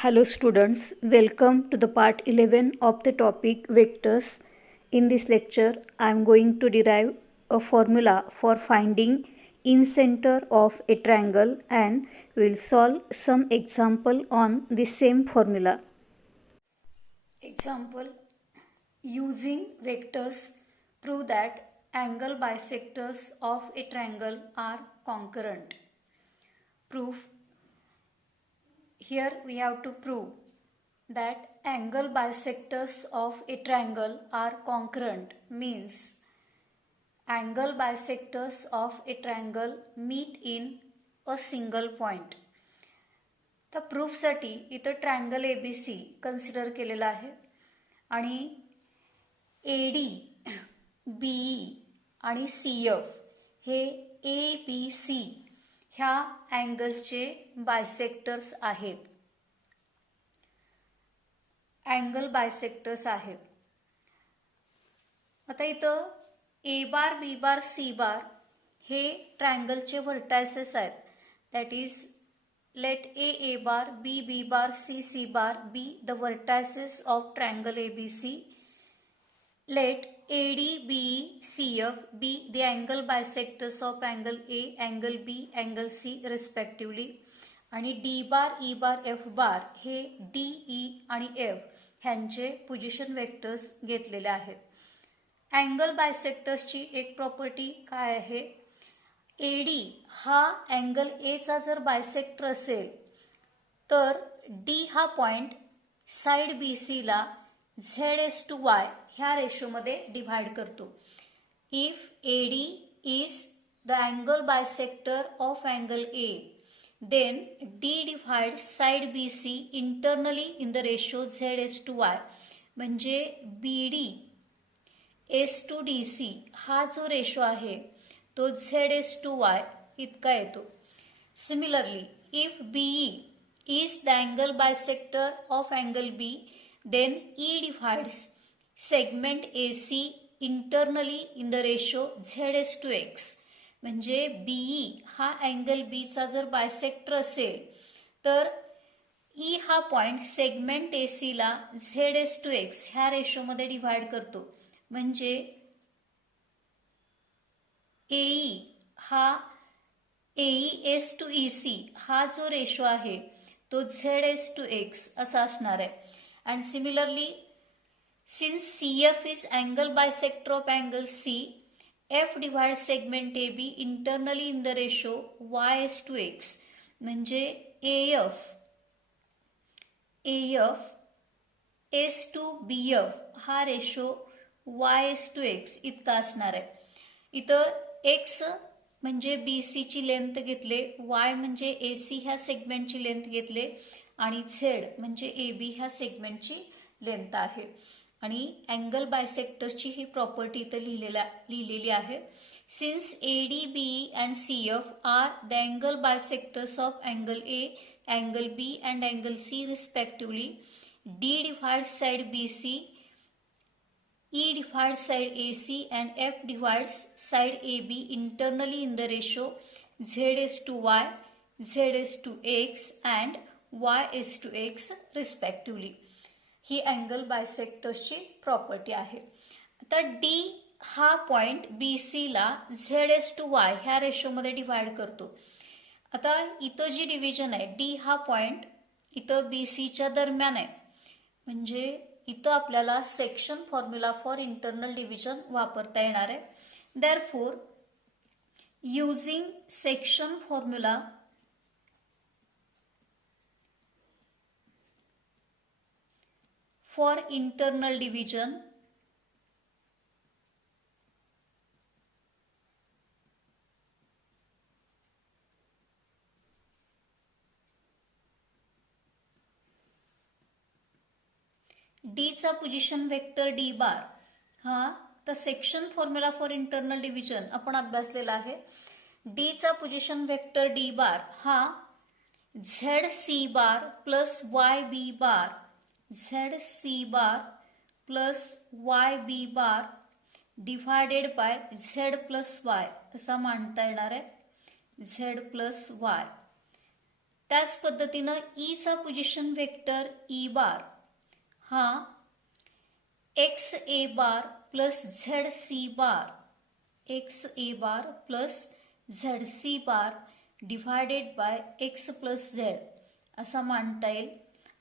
Hello students, welcome to the part 11 of the topic vectors. In this lecture, I am going to derive a formula for finding incenter of a triangle and will solve some example on the same formula. Example: using vectors prove that angle bisectors of a triangle are concurrent. Proof: here we have to prove that angle bisectors of a triangle are concurrent, means angle bisectors of a triangle meet in a single point. तर प्रूफसाठी इथं triangle ABC consider केलेला आहे आणि AD, BE आणि CF हे ABC ह्या अँगल्सचे bisectors आहेत. Angle bisectors आहेत. आता इथं A bar, B bar, C बार हे ट्रायंगलचे व्हर्टायसेस आहेत. That is let A bar, B bar, C bar be the vertices of triangle ABC. Let AD, BE, CF be the angle bisectors of angle A, angle B, angle C respectively. आणि D bar, E bar, F bar हे D, E आणि F ह्यांचे position vectors घेतलेले आहेत. Angle बायसेक्टर्सची एक property काय आहे? AD हा अँगल एचा जर बायसेक्टर असेल तर D हा पॉइंट साइड BC ला Z/Y ह्या रेशोमध्ये डिव्हाइड करतो. If AD is the angle bisector of angle A, then D divide side BC internally in the ratio Z/Y. म्हणजे BD S/DC हा जो रेशो आहे तो Z/Y इतका येतो. Similarly if BE is the angle bisector of angle B, then E divides segment AC internally in the ratio Z/X. म्हणजे BE हा angle B चा जर बायसेक्टर असेल तर E हा पॉइंट सेगमेंट AC ला Z/X ह्या रेशोमध्ये डिव्हाइड करतो. म्हणजे AE हा AES/EC हा जो रेशो आहे तो Z/X असा असणार आहे. And similarly since CF is angle bisector of angle C, F divide segment AB internally in the ratio Y/X. म्हणजे AF S/BF हा रेशो Y/X इतका असणार आहे. इथं X म्हणजे BC ची लेंथ घेतले, Y म्हणजे AC ह्या सेगमेंटची लेंथ घेतले आणि Z म्हणजे AB ह्या सेगमेंटची लेंथ आहे. आणि अँगल बायसेक्टरची ही प्रॉपर्टी इथं लिहिलेली आहे. Since AD, BE and CF are the angle bisectors of angle A, angle B and angle C respectively, D divides side BC, E divides side AC and F divides side AB internally in the ratio Z/Y, Z/X and Y/X respectively. ही angle बायसेक्टर्सची property आहे. आता D हा point BC ला Z/Y ह्या रेशोमध्ये divide करतो. आता इथं जी डिव्हिजन आहे D हा पॉइंट इथं BCच्या दरम्यान आहे. म्हणजे इथं आपल्याला section formula for internal division वापरता येणार आहे. Therefore using section formula for internal division D चा पोझिशन वेक्टर D बार हा तर section formula for internal division आपण अभ्यासलेला आहे. D चा पोझिशन वेक्टर D बार हा ZC bar plus YB bar, ZC bar plus YB bar divided by Z plus Y असा मांडता येणार आहे. Z plus Y. त्याच पद्धतीनं ईचा पोझिशन वेक्टर ई बार हा X A bar plus Z C bar, X A bar plus Z C bar divided by x plus Z असा मांडता येईल.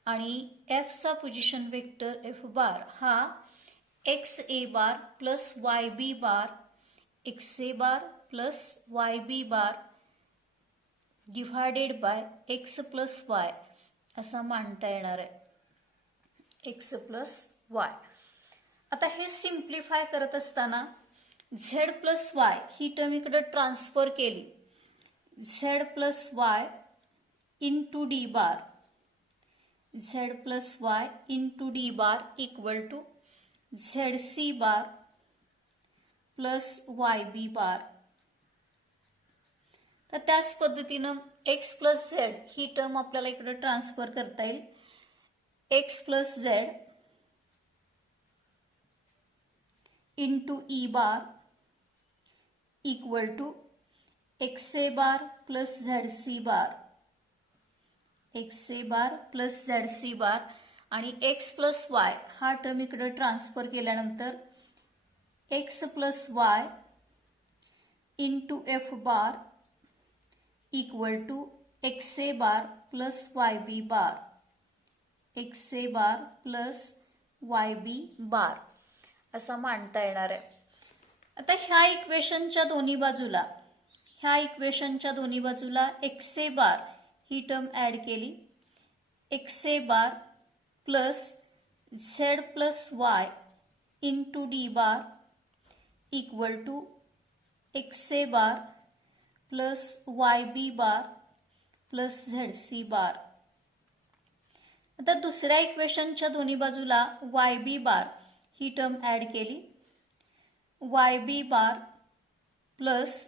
आणि एफचा पोझिशन वेक्टर एफ बार हा X A bar plus Y B bar, X A bar plus Y B bar divided by x plus y असा मांडता येणार आहे, एक्स प्लस वाय. आता हे सिम्प्लिफाय करत असताना झेड प्लस वाय ही टर्म इकडे ट्रान्सफर केली, Z plus Y into D bar, Z plus Y into D bar equal to Z C bar plus Y B bar. तर त्याच पद्धतीनं एक्स प्लस झेड ही टर्म आपल्याला इकडे ट्रान्सफर करता येईल, X plus Z into E bar equal to X A bar plus Z C bar, X A bar plus Z C bar. आणि x plus Y हा टर्म इकडे transfer केल्यानंतर X plus Y into F bar equal to X A bar plus Y B bar, X A bar plus Y B bar असा मांडता येणार आहे. आता ह्या इक्वेशनच्या दोन्ही बाजूला एक्स ए बार ही टर्म ॲड केली, X A bar plus Z plus Y into D bar equal to X A bar plus Y B bar plus Z C bar. आता दुसऱ्या इक्वेशनच्या दोन्ही बाजूला वाय बी बार ही टर्म ॲड केली, Y B bar plus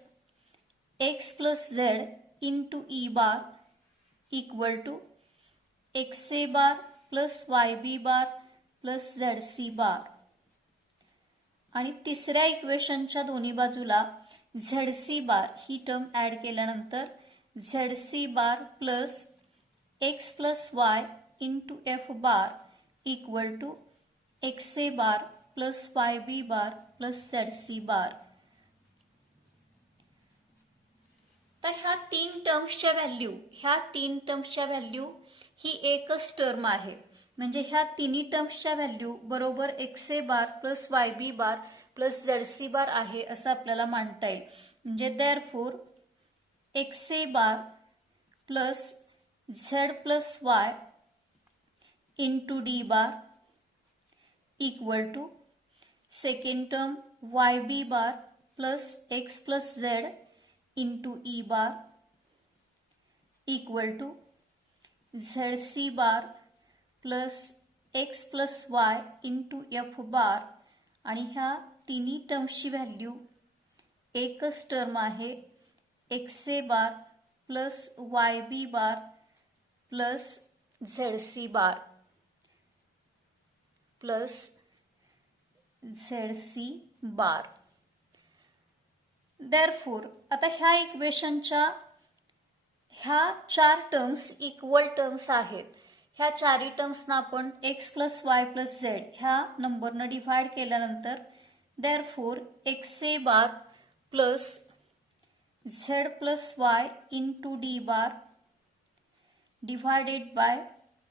x plus Z into E bar equal to X A bar plus Y B bar plus Z C bar. आणि तिसऱ्या इक्वेशनच्या दोन्ही बाजूला झेड सी बार ही टर्म ॲड केल्यानंतर Z C bar plus x plus Y into F bar equal to X A bar plus Y B bar plus Z C bar. तर ह्या तीन टर्म्सच्या व्हॅल्यू ही एकच टर्म आहे, म्हणजे ह्या तिन्ही टर्म्सच्या व्हॅल्यू बरोबर एक्स ए bar plus Y B bar plus Z C bar आहे असं आपल्याला मांडता येईल. म्हणजे therefore x A bar plus Z plus Y into D bar equal to second term Y B bar plus x plus Z into E bar equal to Z C bar plus x plus Y into F bar. आणि ह्या तिन्ही टर्म्सची value एकच term आहे, x ए bar plus Y B bar plus Z C bar plus Z C bar. Therefore आता ह्या इक्वेशनच्या ह्या चार टर्म्स इक्वल टर्म्स आहेत. ह्या चारही टर्म्सना आपण x plus Y plus z ह्या नंबरनं डिव्हाइड केल्यानंतर therefore x A bar plus Z plus Y into D bar divided by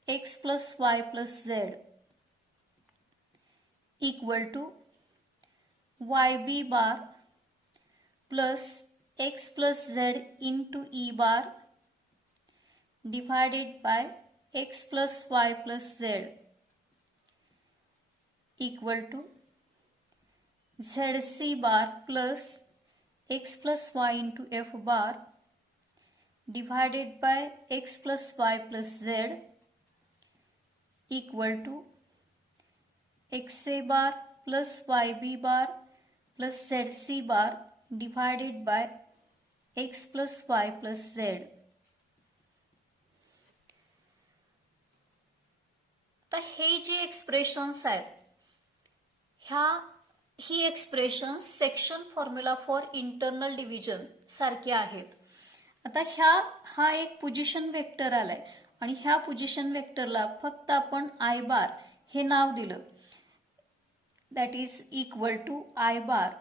x plus Y plus Z equal to y B bar plus x plus Z into E bar divided by x plus Y plus Z equal to Z C bar plus x plus Y into F bar divided by x plus Y plus Z equal to X A bar plus Y B bar plus Z C bar divided by x plus Y plus Z. तर हे जे expressions आहेत ही expressions section formula for internal division सारखे आहेत. आता हा एक पोझिशन वेक्टर आलाय आणि ह्या पोझिशन वेक्टरला फक्त आपण आय बार हे नाव दिलं, that is equal to I bar.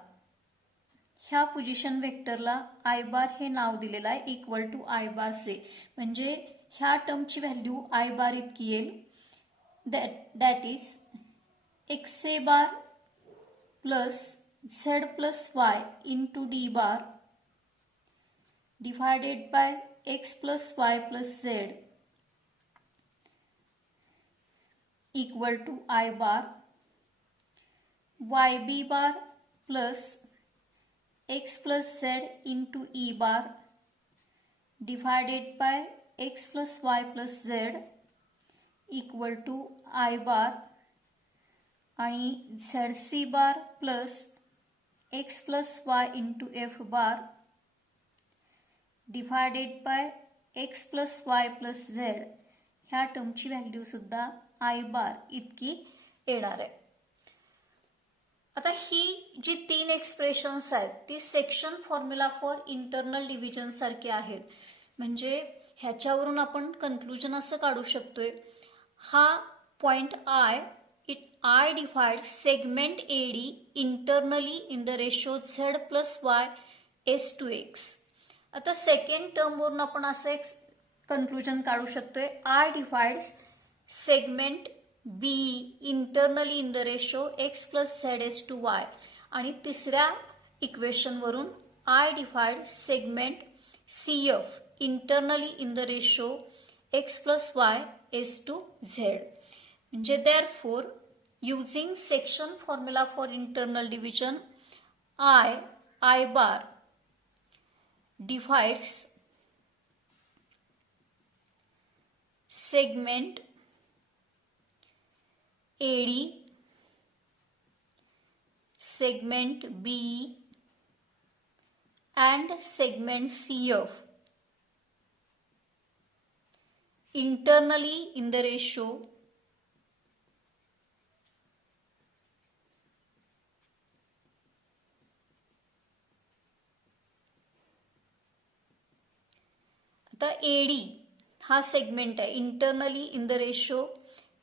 ह्या पोझिशन वेक्टरला आय बार हे नाव दिलेलं आहे equal to I bar say, म्हणजे ह्या टर्मची व्हॅल्यू आय बार इतकी येईल. That is X A bar plus Z plus Y into D bar divided by x plus Y plus Z equal to I bar. Y B bar plus x plus z into e bar divided by x plus y plus z equal to I bar आणि zc bar plus x plus y into f bar divided by x plus y plus z ह्या टर्मची value सुद्धा I bar इतकी येणार आहे. आता ही जी तीन expressions आहेत ती section formula for internal division सारखी आहेत. म्हणजे ह्याच्यावरून आपण कन्क्लुजन असं काढू शकतोय, हा point I divide segment AD internally in the ratio Z plus Y S to X. आता सेकंड टर्मवरून आपण असं एक कन्क्लुजन काढू शकतोय, I divides segment B internally in the ratio X plus Z is to Y. आणि तिसऱ्या इक्वेशनवरून I divide segment C F internally in the ratio X plus Y S to Z. म्हणजे therefore using section formula for internal division I bar डिव्हाइड्स segment AD, segment B and segment CF internally in the ratio आता AD हा segment आहे internally in the ratio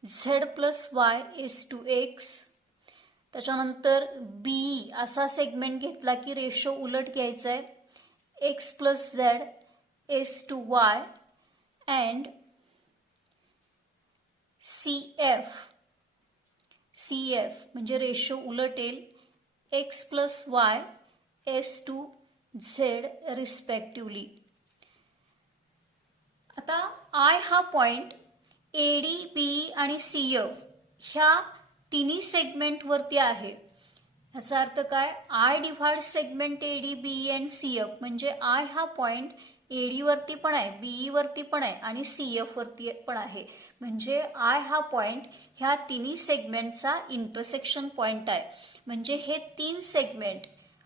Z plus Y S to x. त्याच्यानंतर B असा segment घेतला की ratio उलट घ्यायचा आहे x plus Z is to Y. And C F म्हणजे रेशो उलट येईल X plus Y S to Z respectively. आता आय हा पॉइंट एडी बी आणि सी एफ ह्या तिन्ही सेगमेंटवरती आहे. ह्याचा अर्थ काय, I divide segment AD B and C F म्हणजे आय हा पॉइंट एडी वरती पण आहे, बीई वरती पण आहे आणि सी एफ वरती पण आहे. म्हणजे आय हा पॉइंट ह्या तिन्ही सेगमेंटचा इंटरसेक्शन पॉइंट आहे. म्हणजे हे तीन सेगमेंट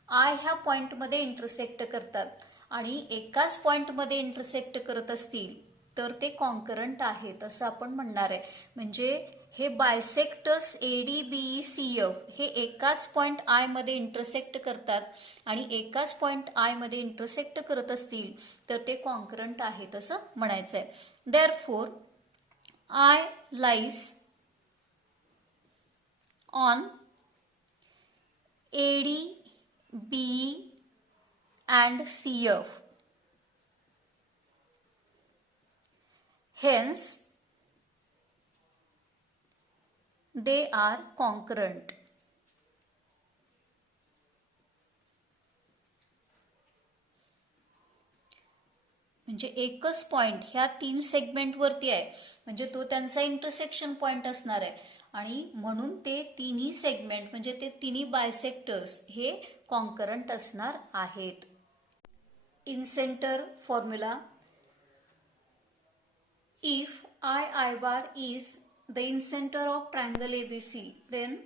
आय ह्या पॉइंटमध्ये इंटरसेक्ट करतात आणि एकाच पॉइंटमध्ये इंटरसेक्ट करत असतील तर ते कॉन्करंट आहेत असं आपण म्हणणार आहे. म्हणजे हे bisectors AD B C F हे एकाच पॉइंट आय मध्ये इंटरसेक्ट करतात आणि एकाच पॉइंट आय मध्ये इंटरसेक्ट करत असतील तर ते कॉन्करंट आहेत असं म्हणायचं आहे. Therefore I lies on AD B and C F. Hence, they are concurrent. म्हणजे एकच पॉइंट ह्या तीन सेगमेंटवरती आहे म्हणजे तो त्यांचा इंटरसेक्शन पॉइंट असणार आहे आणि म्हणून ते तिन्ही सेगमेंट म्हणजे ते तिन्ही बायसेक्टर्स हे कॉन्करंट असणार आहेत. In centre formula, if I bar is the incenter of triangle ABC, then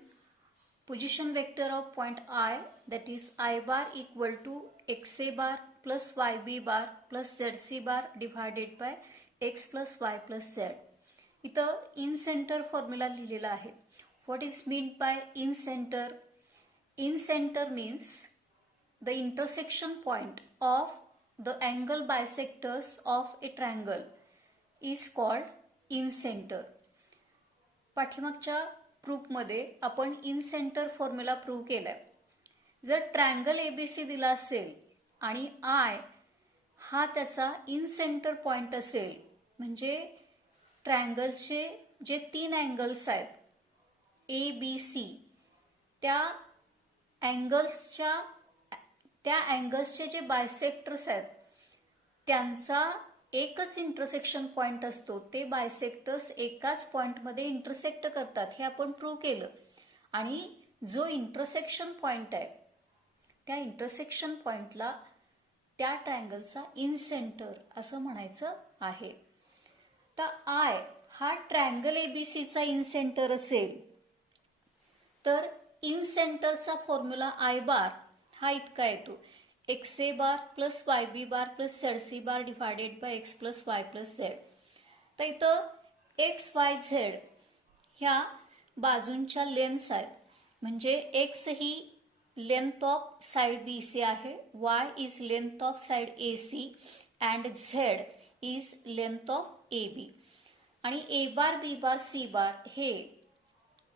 position vector of point I, that is I bar equal to XA bar plus YB bar plus ZC bar divided by X plus Y plus Z. इथं in center formula लिहिलेला आहे. What is meant by in center? In center means the intersection point of the angle bisectors of a triangle is called in centre. पाठीमागच्या प्रूफमध्ये आपण in centre formula prove केलाय. जर triangle ABC दिला असेल आणि I हा त्याचा इन सेंटर पॉइंट असेल, म्हणजे ट्रायंगलचे जे 3 अँगल्स आहेत ए बी सी, त्या अँगल्सचे जे बायसेक्टर्स आहेत त्यांचा एकच इंटरसेक्शन पॉइंट असतो. ते बायसेक्टर्स एकाच पॉइंटमध्ये इंटरसेक्ट करतात, हे आपण प्रूव्ह केलं. आणि जो इंटरसेक्शन पॉइंट आहे त्या इंटरसेक्शन पॉइंटला त्या ट्रायंगलचा इन सेंटर असं म्हणायचं आहे. तर आय हा ट्रायंगल एबीसीचा इन सेंटर असेल तर इन सेंटरचा फॉर्म्युला आय बार हा इतका येतो, x A bar plus Y B bar plus Z C bar divided by x plus Y plus Z. तर इथं एक्स वाय झेड ह्या बाजूंच्या लेन्थ्स आहेत, म्हणजे एक्स ही length of side B C आहे, Y is length of side A C and Z is length of A B. आणि A bar B bar C बार हे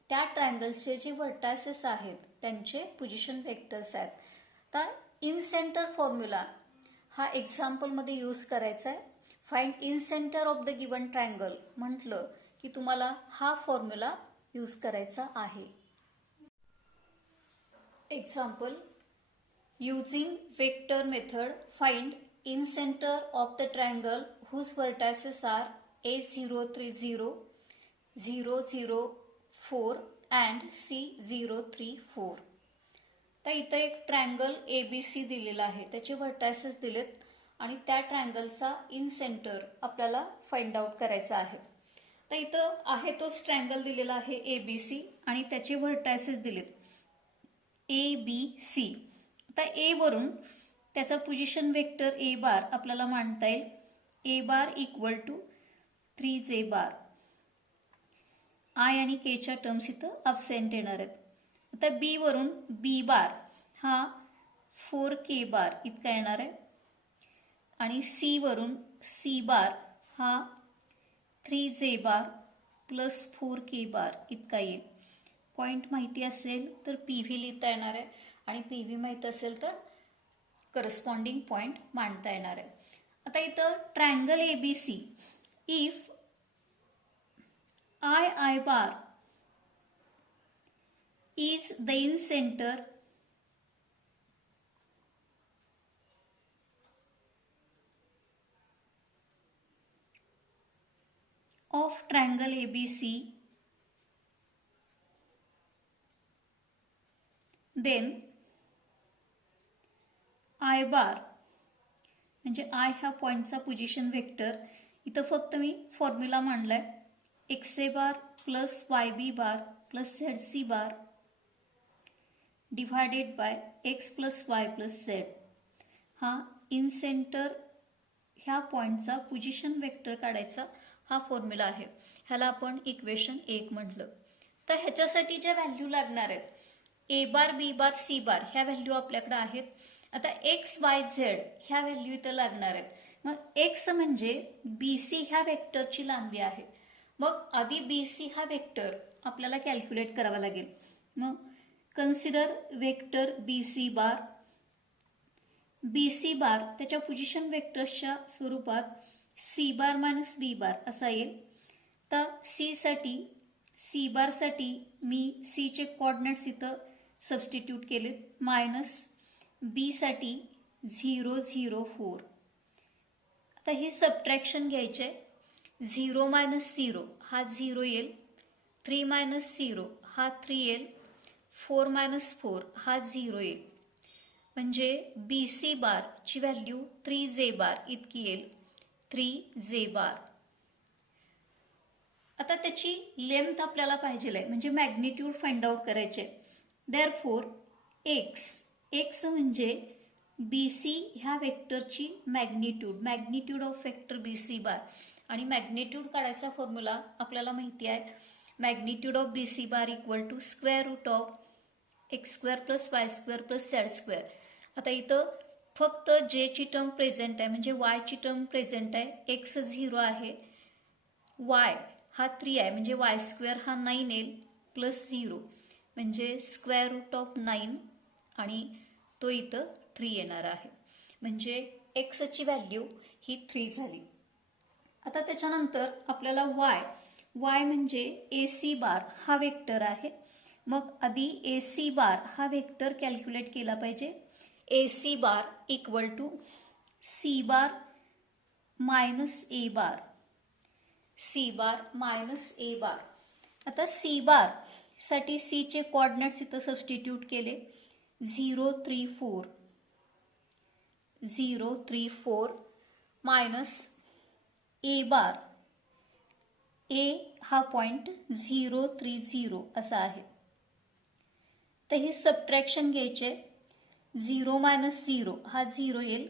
त्या ट्रायंगलचे जे व्हर्टायसेस आहेत त्यांचे पोझिशन वेक्टर्स आहेत. तर इन सेंटर फॉर्म्युला हा एक्झाम्पलमध्ये यूज करायचा आहे. Find incentre of the given triangle म्हटलं की तुम्हाला हा फॉर्म्युला यूज करायचा आहे. Example, using vector method find incentre of the triangle whose vertices are A030, 004 and C034. तर इथं एक ट्रायंगल ABC दिलेला आहे, त्याचे व्हर्टायसेस दिलेत आणि त्या ट्रायंगलचा इन सेंटर आपल्याला फाइंड आउट करायचा आहे. तर इथं आहे तोच ट्रायंगल दिलेला आहे ABC आणि त्याचे व्हर्टायसेस दिलेत ABC. आता ए वरून त्याचा पोझिशन वेक्टर ए बार आपल्याला मांडता येईल. A bar equal to 3J bar. I आणि केच्या टर्म्स इथं अब्सेंट येणार आहेत. आता बी वरून बी बार हा 4K बार इतका येणार आहे आणि सी वरून सी बार हा 3J बार प्लस 4K बार इतका येईल. पॉइंट माहिती असेल तर PV लिहिता येणार आहे आणि PV माहीत असेल तर करस्पॉन्डिंग पॉइंट मांडता येणार आहे. आता इथं triangle ABC, if I bar is the in center of triangle ABC, then I bar म्हणजे I ह्या पॉइंटचा पोझिशन वेक्टर. इथं फक्त मी फॉर्म्युला मांडलाय, X A bar plus Y B bar plus Z C bar divided by x plus Y plus Z. हा incentre ह्या पॉइंटचा पोझिशन वेक्टर काढायचा हा फॉर्म्युला आहे. ह्याला आपण इक्वेशन 1 म्हटलं. तर ह्याच्यासाठी ज्या व्हॅल्यू लागणार आहेत ए बार बी बार सी बार ह्या व्हॅल्यू आपल्याकडे आहेत. आता एक्स वाय झेड ह्या व्हॅल्यू इथं लागणार आहेत. मग एक्स म्हणजे BC ह्या वेक्टरची लांबी आहे. मग आधी BC हा वेक्टर आपल्याला कॅल्क्युलेट करावा लागेल. मग कन्सिडर वेक्टर BC बार. BC बार त्याच्या पोझिशन वेक्टर्सच्या स्वरूपात C बार मायनस B बार असा येईल. तर C बारसाठी मी C चे कोऑर्डिनेट्स इथं सबस्टिट्यूट केलेत, मायनस B साठी 004. आता हे सबट्रॅक्शन घ्यायचे. 0 मायनस 0 हा 0 येईल, 3 मायनस 0 हा 3 येईल, 4 मायनस 4 हा 0 येईल. म्हणजे BC बारची व्हॅल्यू 3J बार इतकी येईल, 3J बार. आता त्याची लेंथ आपल्याला पाहिजे आहे, म्हणजे मॅग्निट्यूड फाइंड आउट करायचे. देअरफॉर एक्स म्हणजे BC ह्या वेक्टरची magnitude of vector BC bar. आणि मॅग्निट्यूड काढायचा फॉर्म्युला आपल्याला माहिती आहे, magnitude of BC bar equal to square root of x² plus y² plus z². आता इथं फक्त जे ची टर्म प्रेझेंट आहे म्हणजे वाय ची टर्म प्रेझेंट आहे, एक्स 0 आहे, वाय हा 3 आहे म्हणजे वाय स्क्वेअर हा 9 येईल प्लस 0 म्हणजे स्क्वेअर रूट ऑफ 9 आणि तो इथं 3 येणार आहे. म्हणजे एक्सची व्हॅल्यू ही 3 झाली. आता त्याच्यानंतर आपल्याला वाय म्हणजे ए सी बार हा वेक्टर आहे. मग आधी ए सी बार हा वेक्टर कॅल्क्युलेट केला पाहिजे. A C bar equal to C bar minus A bar, C bar minus A bar. आता सी बार साठी सी चे कोऑर्डिनेट्स इथं सबस्टिट्यूट केले 0 3 4 0 3 4 मायनस ए बार, ए हा पॉइंट 0 3 0 असा आहे. तर ही सबट्रॅक्शन घ्यायचे. 0 मायनस 0 हा 0 येईल,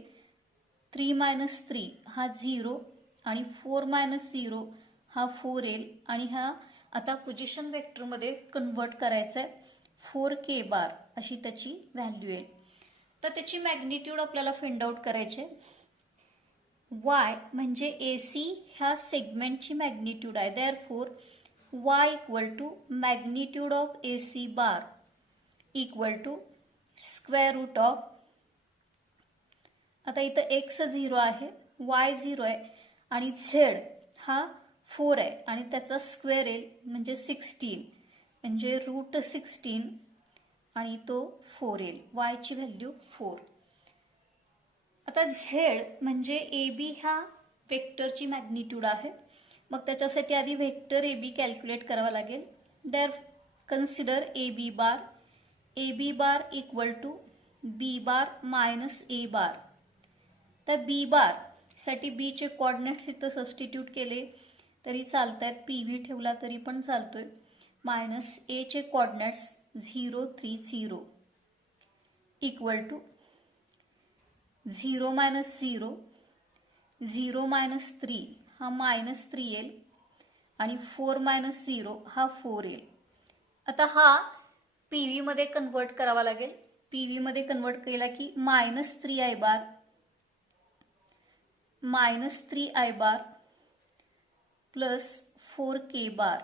3 मायनस 3 हा 0 आणि 4 मायनस 0 हा 4 येईल आणि हा आता पोझिशन वेक्टरमध्ये कन्वर्ट करायचा आहे. 4k बार अशी त्याची व्हॅल्यू येईल. तर त्याची मॅग्निट्यूड आपल्याला फाइंड आउट करायचे. वाय म्हणजे ए सी ह्या सेगमेंटची मॅग्निट्यूड आहे. Therefore y equal to magnitude of A C bar equal to square root of, आता इथं एक्स 0 आहे, वाय 0 आहे आणि झेड हा 4 आहे आणि त्याचा स्क्वेअर येईल म्हणजे 16 म्हणजे रूट 16 आणि तो 4 येईल. वायची व्हॅल्यू 4. आता झेड म्हणजे ए बी ह्या वेक्टरची मॅग्निट्यूड आहे. मग त्याच्यासाठी आधी वेक्टर ए बी कॅल्क्युलेट करावा लागेल. There consider A B bar equal to B bar minus A bar. तर बी बार साठी बी चे कोऑर्डिनेट्स इथं सबस्टिट्यूट केले तरी चालत आहेत, पी व्ही ठेवला तरी पण चालतोय, मायनस ए चे coordinates 0 3 0 equal to 0 minus 0 0 minus 3 हा मायनस 3 येईल आणि 4 मायनस 0 हा 4 येईल. आता हा पी व्ही मध्ये कन्वर्ट करावा लागेल. पी व्ही मध्ये कन्वर्ट केला की minus 3 i bar plus 4k bar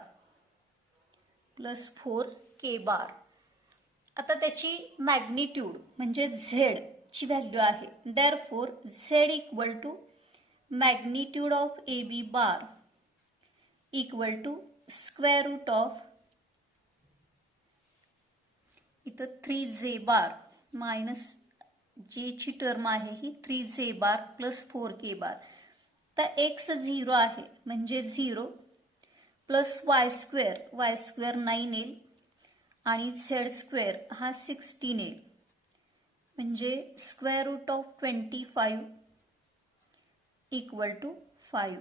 plus 4k bar. आता त्याची मॅग्निट्यूड म्हणजे झेड ची व्हॅल्यू आहे. Therefore Z equal to magnitude of A B bar equal to square root of, इथं 3j बार मायनस जे ची टर्म आहे ही 3j बार प्लस 4k बार. तर एक्स 0 आहे म्हणजे 0 प्लस वाय स्क्वेअर 9 येईल आणि झेड स्क्वेअर हा 16 येईल म्हणजे square root of 25 equal to 5.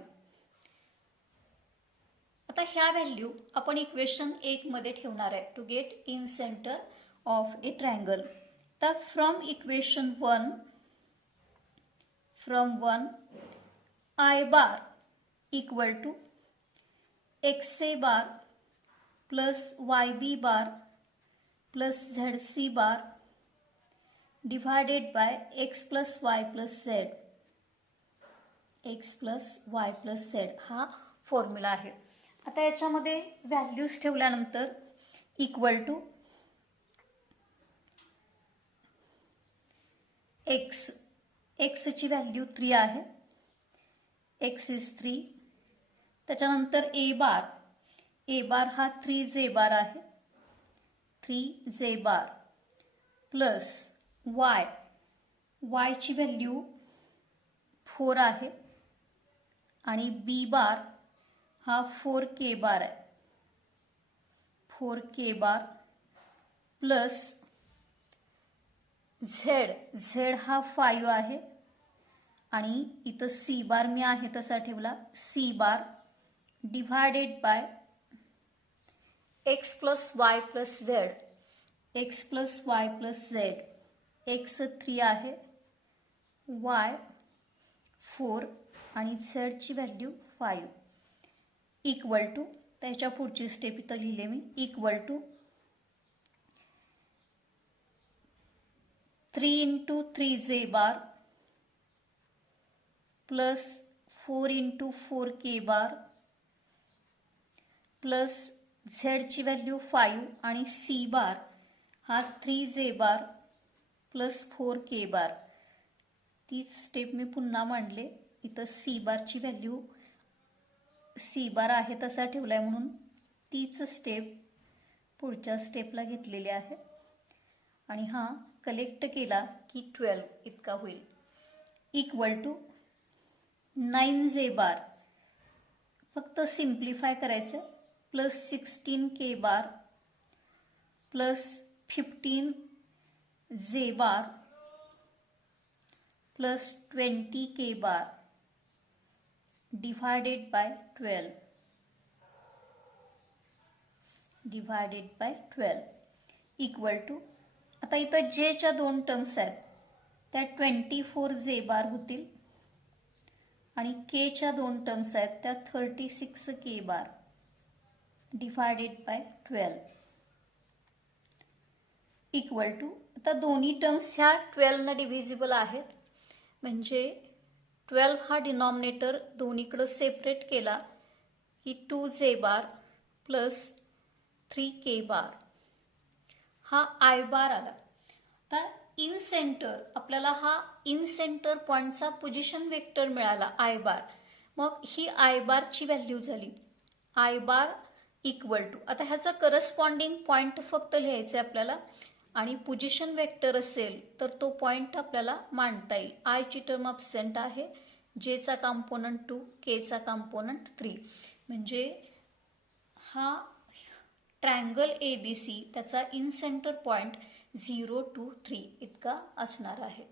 आता ह्या व्हॅल्यू आपण इक्वेशन 1 मध्ये ठेवणार आहे to get incentre of a triangle. तर from equation 1 I bar equal to X A bar plus Y B bar plus Z C bar divided by x plus Y plus Z, x plus Y plus Z हा formula आहे. आता याच्यामध्ये values ठेवल्यानंतर equal to एक्सची value 3 आहे, x is 3. त्याच्यानंतर ए बार हा 3j बार आहे, 3j bar plus वायची value 4 आहे आणि बी बार हा 4k बार आहे, 4k बार प्लस झेड हा 5 आहे आणि इथं सी बार मी आहे तसा ठेवला, c bar divided by x plus Y plus Z, x plus Y plus Z. X 3 आहे, वाय 4 आणि झेडची व्हॅल्यू 5 इक्वल टू, त्याच्या पुढची स्टेप इथं लिहिले मी, equal to 3 into 3j bar plus 4 into 4 K bar plus झेडची व्हॅल्यू 5 आणि C बार हा 3 जे बार प्लस 4 के बार. तीच स्टेप मी पुन्हा मांडले. इथं सी बारची व्हॅल्यू सी बार आहे तसा ठेवलाय म्हणून तीच स्टेप पुढच्या स्टेपला घेतलेली आहे आणि हा कलेक्ट केला की 12 इतका होईल. इक्वल टू 9 जे बार फक्त सिम्प्लिफाय करायचं प्लस 16 के बार प्लस 15 जे bar plus 20 K bar divided by 12 equal to, आता इथं जेच्या दोन टर्म्स आहेत त्या 24 जे बार होतील आणि केच्या दोन टर्म्स आहेत त्या 36 K bar divided by 12 equal to, आता दोन्ही टर्म्स ह्या 12 ना डिव्हिजिबल आहेत म्हणजे 12 हा डिनॉमिनेटर दोन्हीकडे सेपरेट केला की 2 जे बार प्लस 3 के बार हा आय बार आला. तर इन सेंटर आपल्याला हा इन सेंटर पॉइंटचा पोझिशन वेक्टर मिळाला आय बार. मग ही आय बारची व्हॅल्यू झाली आय बार इक्वल टू, आता ह्याचा करस्पॉन्डिंग पॉइंट फक्त लिहायचे आपल्याला आणि पोझिशन वेक्टर असेल तर तो पॉइंट आपल्याला मांडता येईल. आयची टर्म अब्सेंट आहे, जेचा कंपोनंट 2 केचा कंपोनंट 3 म्हणजे हा ट्रायंगल ABC त्याचा इन सेंटर पॉइंट 0 to 3 इतका असणार आहे.